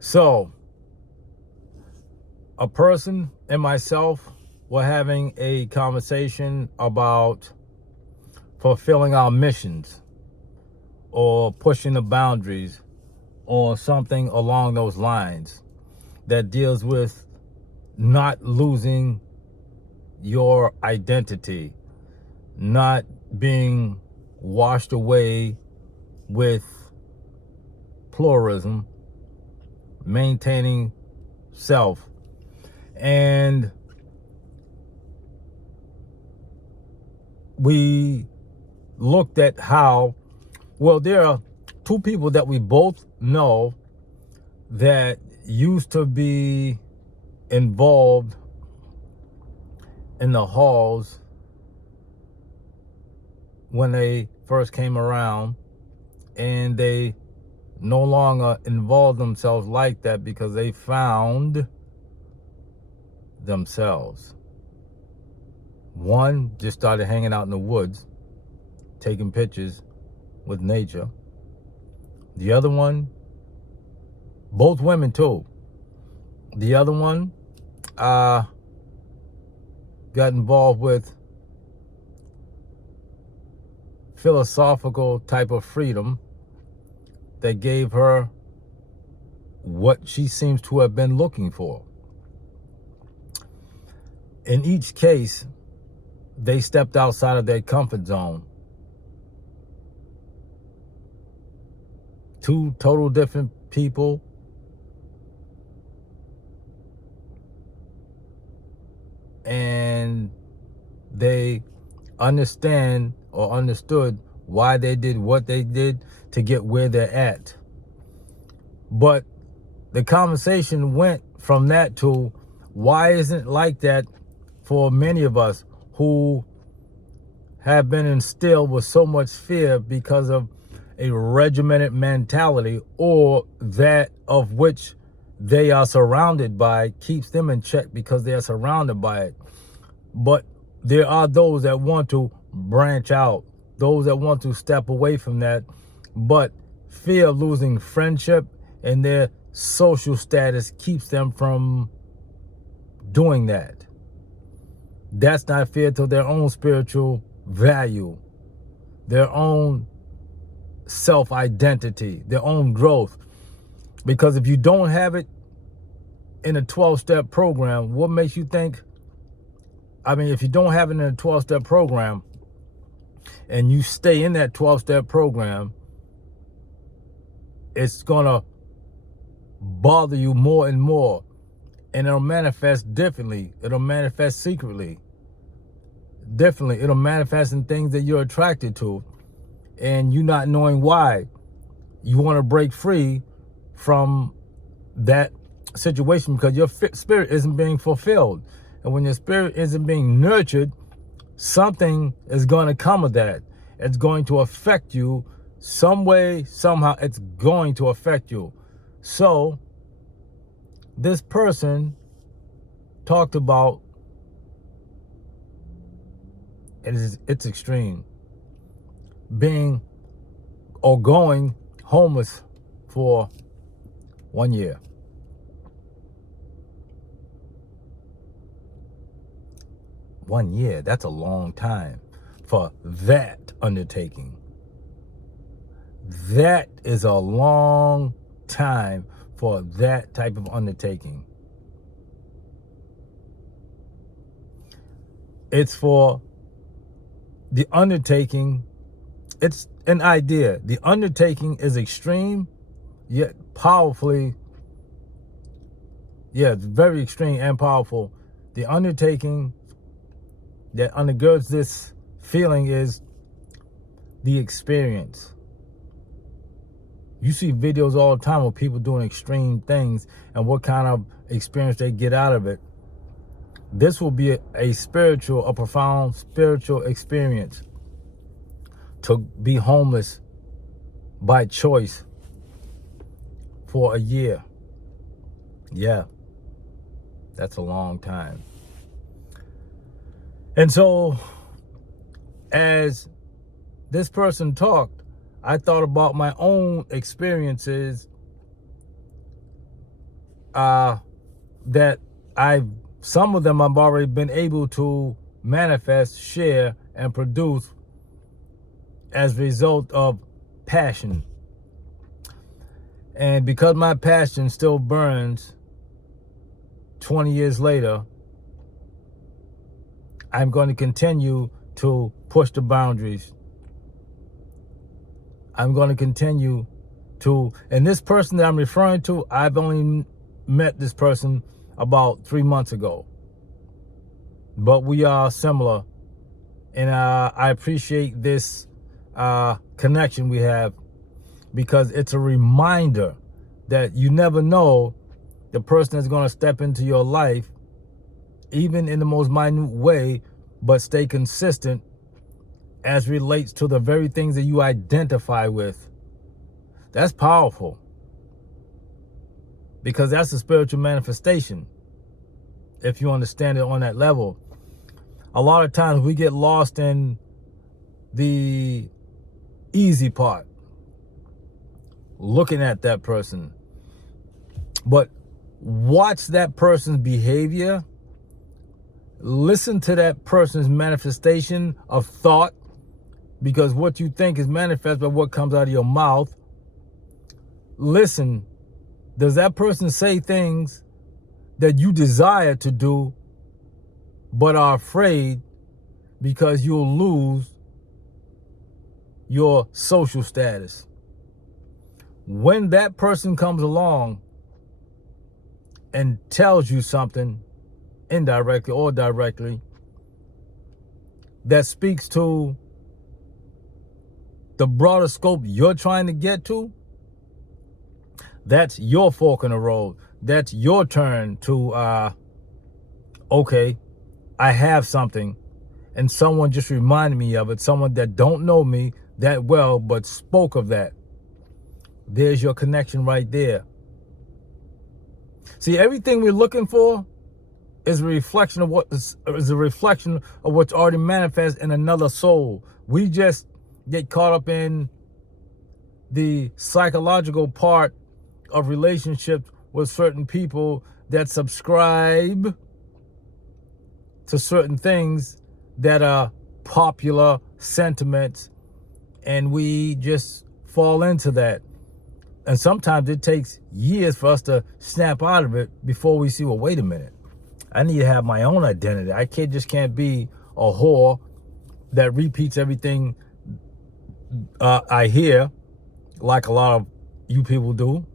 So, a person and myself were having a conversation about fulfilling our missions or pushing the boundaries or something along those lines that deals with not losing your identity, not being washed away with pluralism, maintaining self. And we looked at how, well, there are two people that we both know that used to be involved in the halls when they first came around, and they no longer involve themselves like that because they found themselves. One just started hanging out in the woods, taking pictures with nature. The other one, both women too. The other one got involved with philosophical type of freedom that gave her what she seems to have been looking for. In each case, they stepped outside of their comfort zone. Two total different people, and they understand or understood why they did what they did to get where they're at. But the conversation went from that to, why isn't it like that for many of us who have been instilled with so much fear because of a regimented mentality, or that of which they are surrounded by keeps them in check because they are surrounded by it. But there are those that want to branch out, those that want to step away from that, but fear of losing friendship and their social status keeps them from doing that. That's not fair to their own spiritual value, their own self-identity, their own growth. Because if you don't have it in a 12-step program, what makes you think, if you don't have it in a 12-step program and you stay in that 12-step program, it's gonna bother you more and more, and it'll manifest differently. It'll manifest secretly, differently. It'll manifest in things that you're attracted to, and you not knowing why. You want to break free from that situation because your spirit isn't being fulfilled. And when your spirit isn't being nurtured, something is going to come of that. It's going to affect you some way, somehow. It's going to affect you. So this person talked about, it's extreme, being or going homeless for 1 year. One year, that's a long time for that undertaking. That is a long time for that type of undertaking. It's for the undertaking. It's an idea. The undertaking is extreme, yet powerfully. Yeah, it's very extreme and powerful. The undertaking that undergirds this feeling is the experience. You see videos all the time of people doing extreme things and what kind of experience they get out of it. This will be a profound spiritual experience, to be homeless by choice for a year. Yeah, that's a long time. And so, as this person talked, I thought about my own experiences that some of them I've already been able to manifest, share, and produce as a result of passion. And because my passion still burns 20 years later, I'm going to continue to push the boundaries. I'm going to continue to, and this person that I'm referring to, I've only met this person about 3 months ago. But we are similar, and I appreciate this connection we have, because it's a reminder that you never know the person that's going to step into your life, even in the most minute way, but stay consistent as relates to the very things that you identify with. That's powerful, because that's a spiritual manifestation, if you understand it on that level. A lot of times we get lost in the easy part, looking at that person. But watch that person's behavior. Listen to that person's manifestation of thought, because what you think is manifest by what comes out of your mouth. Listen, does that person say things that you desire to do but are afraid because you'll lose your social status? When that person comes along and tells you something, indirectly or directly, that speaks to the broader scope you're trying to get to, that's your fork in the road. That's your turn to, okay, I have something, and someone just reminded me of it, someone that don't know me that well but spoke of that. There's your connection right there. See, everything we're looking for is a reflection of what's already manifest in another soul. We just get caught up in the psychological part of relationships with certain people that subscribe to certain things that are popular sentiments, and we just fall into that. And sometimes it takes years for us to snap out of it before we see, well, wait a minute, I need to have my own identity. I can't be a whore that repeats everything I hear, like a lot of you people do.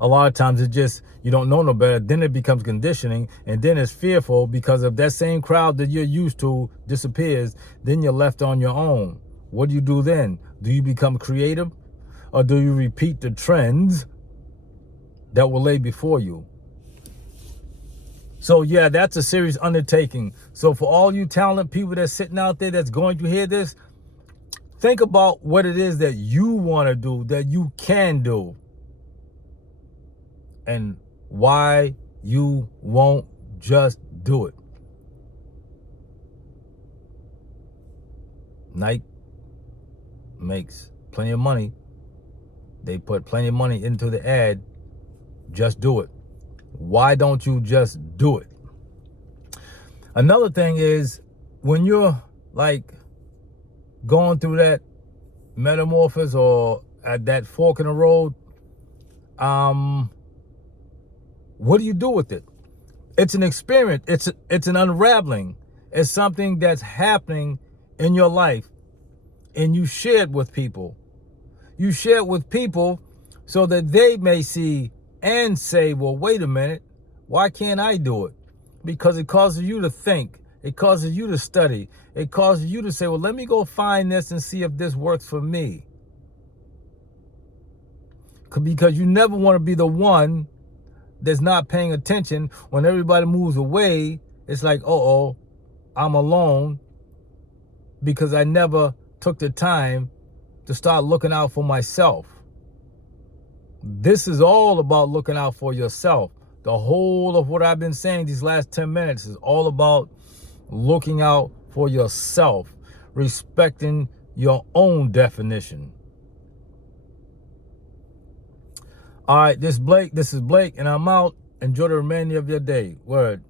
A lot of times it just, you don't know no better. Then it becomes conditioning, and then it's fearful, because if that same crowd that you're used to disappears, then you're left on your own. What do you do then? Do you become creative, or do you repeat the trends that were laid before you? So yeah, that's a serious undertaking. So for all you talented people that's sitting out there that's going to hear this, think about what it is that you want to do, that you can do, and why you won't just do it. Nike makes plenty of money. They put plenty of money into the ad. Just do it. Why don't you just do it? Another thing is, when you're like going through that metamorphosis or at that fork in the road, what do you do with it? It's an experience. It's an unraveling. It's something that's happening in your life, and you share it with people. You share it with people so that they may see and say, well, wait a minute, why can't I do it? Because it causes you to think. It causes you to study. It causes you to say, well, let me go find this and see if this works for me. Because you never want to be the one that's not paying attention. When everybody moves away, it's like, uh-oh, I'm alone, because I never took the time to start looking out for myself. This is all about looking out for yourself. The whole of what I've been saying these last 10 minutes is all about looking out for yourself, respecting your own definition. All right, this is Blake, and I'm out. Enjoy the remainder of your day. Word.